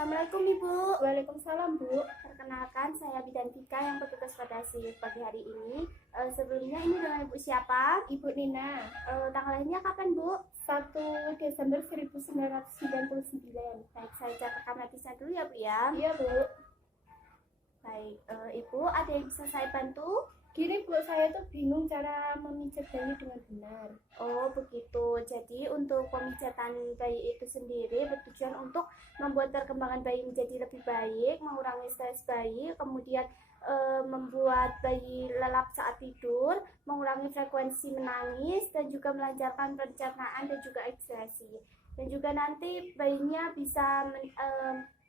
Assalamualaikum Ibu. Waalaikumsalam, Bu. Perkenalkan saya Bidan Tika yang bertugas pada SIF pagi hari ini. Sebelumnya ini dengan Ibu siapa? Ibu Nina. Tanggal lahirnya kapan Bu? 1 Desember 1999. Baik, saya catatkan notisnya dulu ya Bu ya. Iya, Bu. Baik, Ibu ada yang bisa saya bantu? Gini, Bu, saya tuh bingung cara memijat bayi dengan benar. Oh begitu, jadi untuk pemijatan bayi itu sendiri bertujuan untuk membuat perkembangan bayi menjadi lebih baik, mengurangi stres bayi, kemudian membuat bayi lelap saat tidur, mengurangi frekuensi menangis, dan juga melancarkan pencernaan dan juga ekspresi. Dan juga nanti bayinya bisa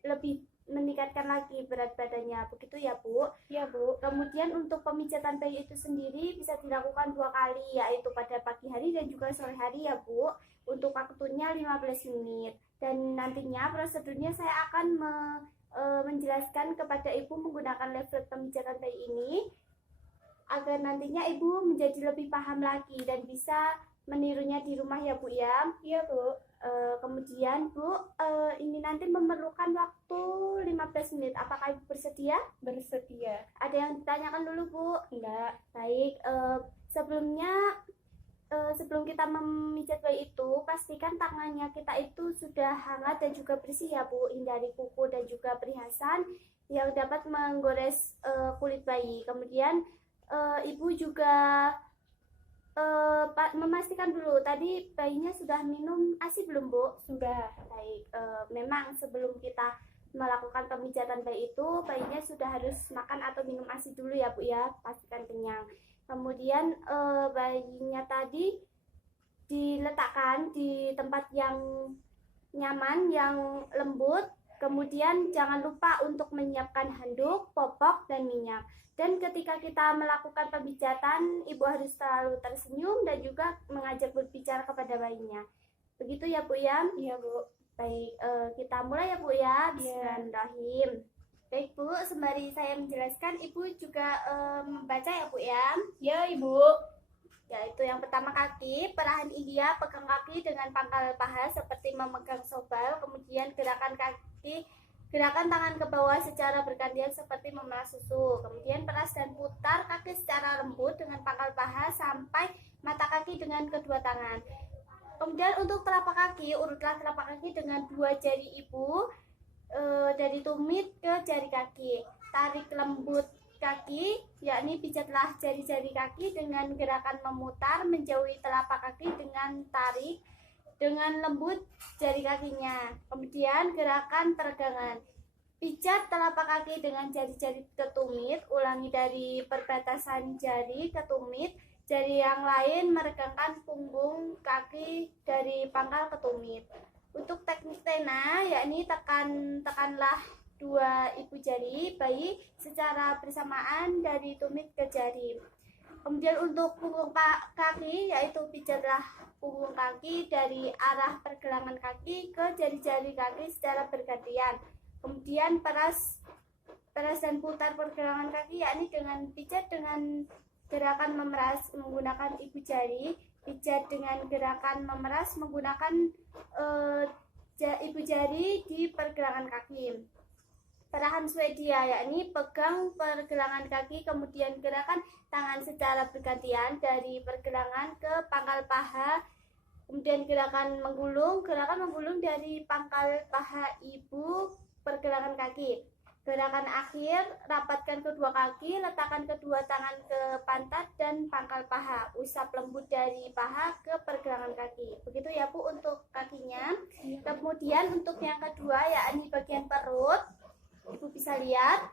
lebih meningkatkan lagi berat badannya, begitu ya Bu? Iya, Bu. Kemudian untuk pemijatan bayi itu sendiri bisa dilakukan 2 kali, yaitu pada pagi hari dan juga sore hari ya Bu. Untuk waktunya 15 menit. Dan nantinya prosedurnya saya akan menjelaskan kepada Ibu menggunakan leaflet pemijatan bayi ini, agar nantinya Ibu menjadi lebih paham lagi dan bisa menirunya di rumah ya Bu ya. Iya, Bu. Kemudian Bu, ini nanti memerlukan waktu 15 menit. Apakah Ibu bersedia? Bersedia. Ada yang ditanyakan dulu Bu? Enggak. Baik, sebelumnya sebelum kita memijat bayi itu, pastikan tangannya kita itu sudah hangat dan juga bersih ya Bu. Hindari kuku dan juga perhiasan yang dapat menggores kulit bayi. Kemudian Ibu juga memastikan dulu tadi bayinya sudah minum ASI belum Bu? Sudah. Baik, memang sebelum kita melakukan pemijatan bayi itu bayinya sudah harus makan atau minum ASI dulu ya Bu ya, pastikan kenyang. Kemudian bayinya tadi diletakkan di tempat yang nyaman, yang lembut. Kemudian jangan lupa untuk menyiapkan handuk, popok, dan minyak. Dan ketika kita melakukan pemijatan, Ibu harus selalu tersenyum dan juga mengajak berbicara kepada bayinya. Begitu ya Bu ya? Iya, Bu. Baik, kita mulai ya Bu ya. Bismillahirrahmanirrahim. Baik Bu, sembari saya menjelaskan, Ibu juga membaca ya Bu ya. Ya, Ibu. Yaitu yang pertama kaki, perahan India, pegang kaki dengan pangkal paha seperti memegang sobal, kemudian gerakan tangan ke bawah secara bergantian seperti memeras susu. Kemudian peras dan putar kaki secara lembut dengan pangkal paha sampai mata kaki dengan kedua tangan. Kemudian untuk telapak kaki, urutlah telapak kaki dengan 2 jari Ibu dari tumit ke jari kaki. Tarik lembut kaki, yakni pijatlah jari-jari kaki dengan gerakan memutar menjauhi telapak kaki dengan tarik dengan lembut jari kakinya. Kemudian gerakan peregangan. Pijat telapak kaki dengan jari-jari ke tumit, ulangi dari perbatasan jari ke tumit. Jari yang lain meregangkan punggung kaki dari pangkal ke tumit. Untuk teknik tena, yakni tekanlah 2 ibu jari bayi secara bersamaan dari tumit ke jari. Kemudian untuk punggung kaki, yaitu pijatlah punggung kaki dari arah pergelangan kaki ke jari-jari kaki secara bergantian. Kemudian peras dan putar pergelangan kaki, yakni dengan pijat dengan gerakan memeras menggunakan ibu jari, pijat dengan gerakan memeras menggunakan ibu jari di pergelangan kaki. Perahan Swedia, yakni pegang pergelangan kaki, kemudian gerakan tangan secara bergantian dari pergelangan ke pangkal paha, kemudian gerakan menggulung dari pangkal paha ibu pergelangan kaki. Gerakan akhir, rapatkan kedua kaki, letakkan kedua tangan ke pantat dan pangkal paha, usap lembut dari paha ke pergelangan kaki. Begitu ya Bu untuk kakinya. Kemudian untuk yang kedua, yakni bagian perut, Ibu bisa lihat,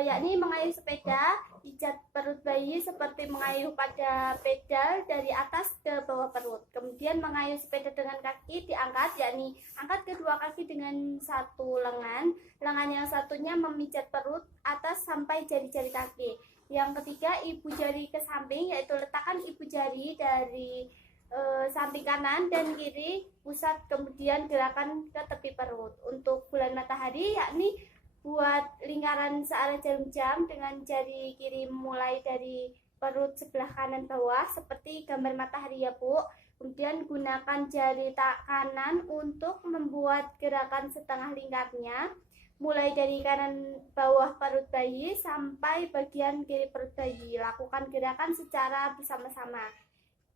yakni mengayuh sepeda, pijat perut bayi seperti mengayuh pada pedal dari atas ke bawah perut. Kemudian mengayuh sepeda dengan kaki diangkat, yakni angkat kedua kaki dengan satu lengan yang satunya memijat perut atas sampai jari-jari kaki. Yang ketiga, ibu jari ke samping, yaitu letakkan ibu jari dari samping kanan dan kiri pusat, kemudian gerakan ke tepi perut. Untuk bulan matahari, yakni buat lingkaran searah jarum jam dengan jari kiri mulai dari perut sebelah kanan bawah seperti gambar matahari ya Bu. Kemudian gunakan jari kanan untuk membuat gerakan setengah lingkarnya, mulai dari kanan bawah perut bayi sampai bagian kiri perut bayi. Lakukan gerakan secara bersama-sama.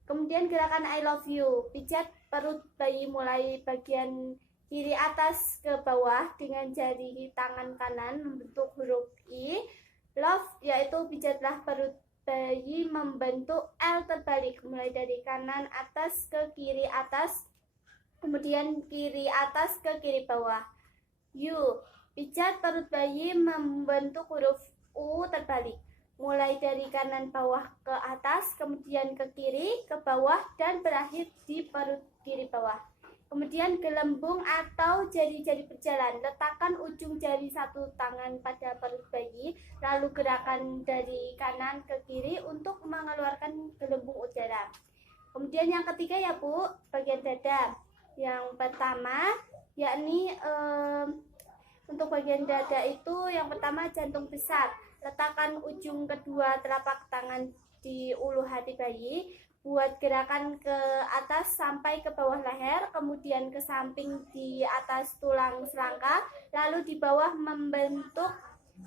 Kemudian gerakan I love you, pijat perut bayi mulai bagian kiri atas ke bawah dengan jari tangan kanan membentuk huruf I. Love yaitu pijatlah perut bayi membentuk L terbalik, mulai dari kanan atas ke kiri atas, kemudian kiri atas ke kiri bawah. U, pijat perut bayi membentuk huruf U terbalik, mulai dari kanan bawah ke atas, kemudian ke kiri, ke bawah, dan berakhir di perut kiri bawah. Kemudian gelembung atau jari-jari berjalan. Letakkan ujung jari satu tangan pada perut bayi, lalu gerakan dari kanan ke kiri untuk mengeluarkan gelembung udara. Kemudian yang ketiga ya Bu, bagian dada. Yang pertama yakni untuk bagian dada itu yang pertama jantung besar. Letakkan ujung kedua telapak tangan di ulu hati bayi. Buat gerakan ke atas sampai ke bawah leher, kemudian ke samping di atas tulang selangka, lalu di bawah membentuk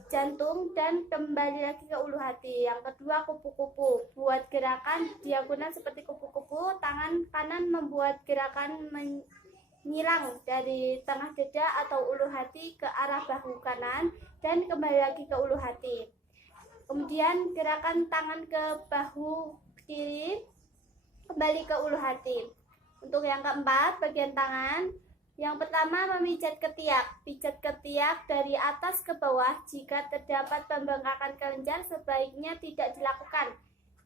jantung dan kembali lagi ke ulu hati. Yang kedua kupu-kupu. Buat gerakan diagonal seperti kupu-kupu, tangan kanan membuat gerakan menyilang dari tengah dada atau ulu hati ke arah bahu kanan dan kembali lagi ke ulu hati. Kemudian gerakan tangan ke bahu kiri, kembali ke ulu hati. Untuk yang keempat, bagian tangan. Yang pertama, memijat ketiak. Pijat ketiak dari atas ke bawah. Jika terdapat pembengkakan kelenjar, sebaiknya tidak dilakukan.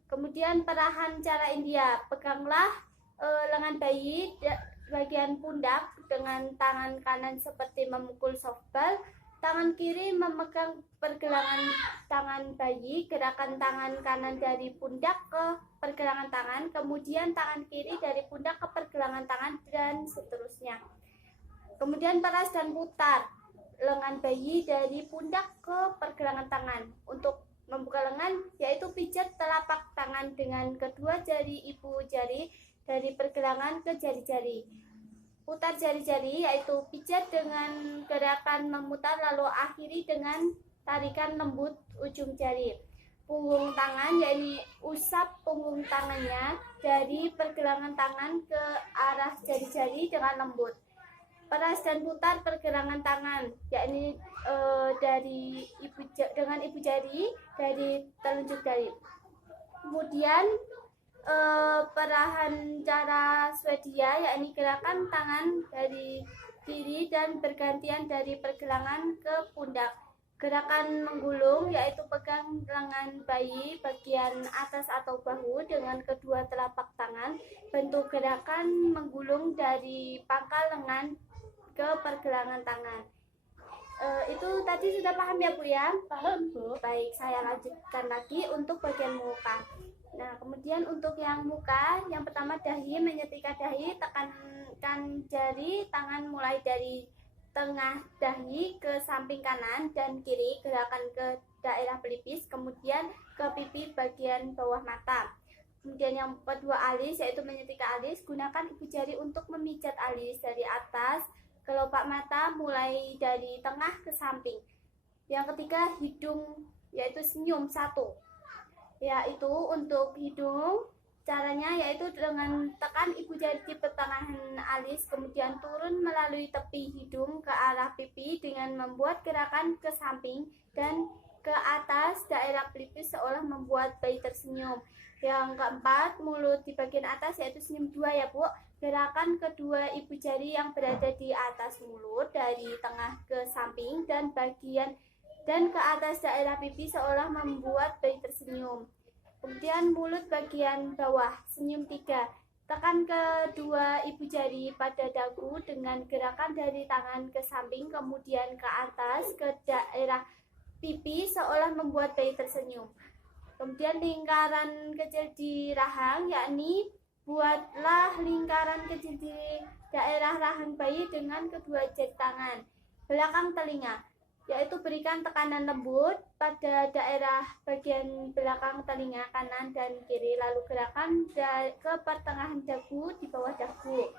Kemudian perahan cara India. Peganglah lengan bayi bagian pundak dengan tangan kanan seperti memukul softball. Tangan kiri memegang pergelangan tangan bayi, gerakan tangan kanan dari pundak ke pergelangan tangan, kemudian tangan kiri dari pundak ke pergelangan tangan, dan seterusnya. Kemudian peras dan putar lengan bayi dari pundak ke pergelangan tangan. Untuk membuka lengan, yaitu pijat telapak tangan dengan kedua jari ibu jari dari pergelangan ke jari-jari. Putar jari-jari yaitu pijat dengan gerakan memutar lalu akhiri dengan tarikan lembut ujung jari. Punggung tangan yakni usap punggung tangannya dari pergelangan tangan ke arah jari-jari dengan lembut. Peras dan putar pergelangan tangan yakni dari dengan ibu jari dari telunjuk jari. Kemudian perahan cara Swedia yakni gerakan tangan dari kiri dan bergantian dari pergelangan ke pundak. Gerakan menggulung yaitu pegang lengan bayi bagian atas atau bahu dengan kedua telapak tangan. Bentuk gerakan menggulung dari pangkal lengan ke pergelangan tangan. Itu tadi sudah paham ya Bu ya? Paham Bu. Baik, saya lanjutkan lagi untuk bagian muka. Nah, kemudian untuk yang muka, yang pertama dahi, menyetrika dahi, tekankan jari tangan mulai dari tengah dahi ke samping kanan dan kiri, gerakan ke daerah pelipis, kemudian ke pipi bagian bawah mata. Kemudian yang kedua alis, yaitu menyetrika alis, gunakan ibu jari untuk memijat alis dari atas kelopak mata mulai dari tengah ke samping. Yang ketiga hidung, yaitu senyum satu. Yaitu untuk hidung, caranya yaitu dengan tekan ibu jari di pertengahan alis, kemudian turun melalui tepi hidung ke arah pipi dengan membuat gerakan ke samping dan ke atas daerah pelipis seolah membuat bayi tersenyum. Yang keempat, mulut di bagian atas yaitu senyum dua ya Bu. Gerakan kedua ibu jari yang berada di atas mulut dari tengah ke samping dan bagian dan ke atas daerah pipi seolah membuat bayi tersenyum. Kemudian mulut bagian bawah, senyum tiga. Tekan kedua ibu jari pada dagu dengan gerakan dari tangan ke samping kemudian ke atas ke daerah pipi seolah membuat bayi tersenyum. Kemudian lingkaran kecil di rahang, yakni buatlah lingkaran kecil di daerah rahang bayi dengan kedua jari tangan. Belakang telinga. yaitu berikan tekanan lembut pada daerah bagian belakang telinga kanan dan kiri, lalu gerakan ke pertengahan dagu di bawah dagu.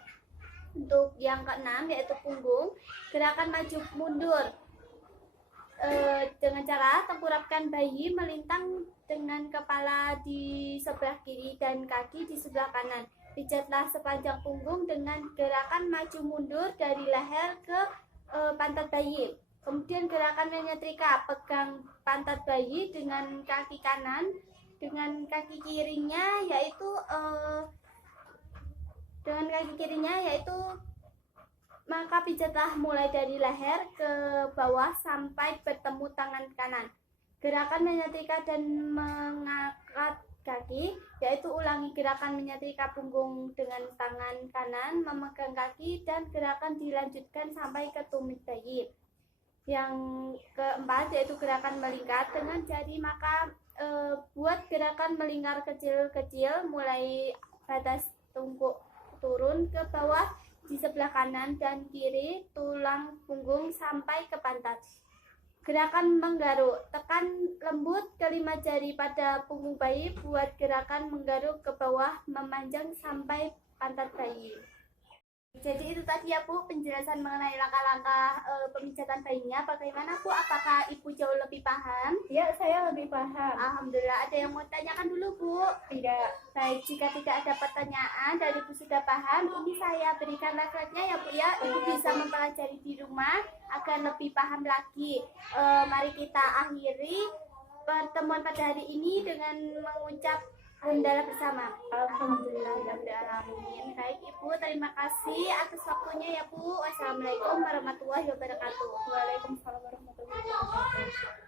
Untuk yang keenam yaitu punggung, gerakan maju mundur dengan cara tengkurapkan bayi melintang dengan kepala di sebelah kiri dan kaki di sebelah kanan. Pijatlah sepanjang punggung dengan gerakan maju mundur dari leher ke pantat bayi. Kemudian gerakan menyetrika, pegang pantat bayi dengan kaki kanan, dengan kaki kirinya yaitu maka pijatlah mulai dari leher ke bawah sampai bertemu tangan kanan. Gerakan menyetrika dan mengangkat kaki, yaitu ulangi gerakan menyetrika punggung dengan tangan kanan, memegang kaki, dan gerakan dilanjutkan sampai ke tumit bayi. Yang keempat yaitu gerakan melingkar dengan jari, maka buat gerakan melingkar kecil-kecil mulai batas tungku turun ke bawah di sebelah kanan dan kiri tulang punggung sampai ke pantat. Gerakan menggaruk, tekan lembut kelima jari pada punggung bayi buat gerakan menggaruk ke bawah memanjang sampai pantat bayi. Jadi itu tadi ya Bu, penjelasan mengenai langkah-langkah pemijatan bayinya. Bagaimana Bu? Apakah Ibu jauh lebih paham? Ya, saya lebih paham. Alhamdulillah. Ada yang mau tanyakan dulu Bu? Tidak. Baik, jika tidak ada pertanyaan dari Ibu sudah paham, ini saya berikan referensinya ya Bu ya. Ibu bisa mempelajari di rumah agar lebih paham lagi. Mari kita akhiri pertemuan pada hari ini dengan mengucap hamdalah bersama. Alhamdulillahirrahmanirrahim. Baik Ibu, terima kasih atas waktunya ya Bu. Wassalamualaikum warahmatullahi wabarakatuh. Waalaikumsalam warahmatullahi wabarakatuh.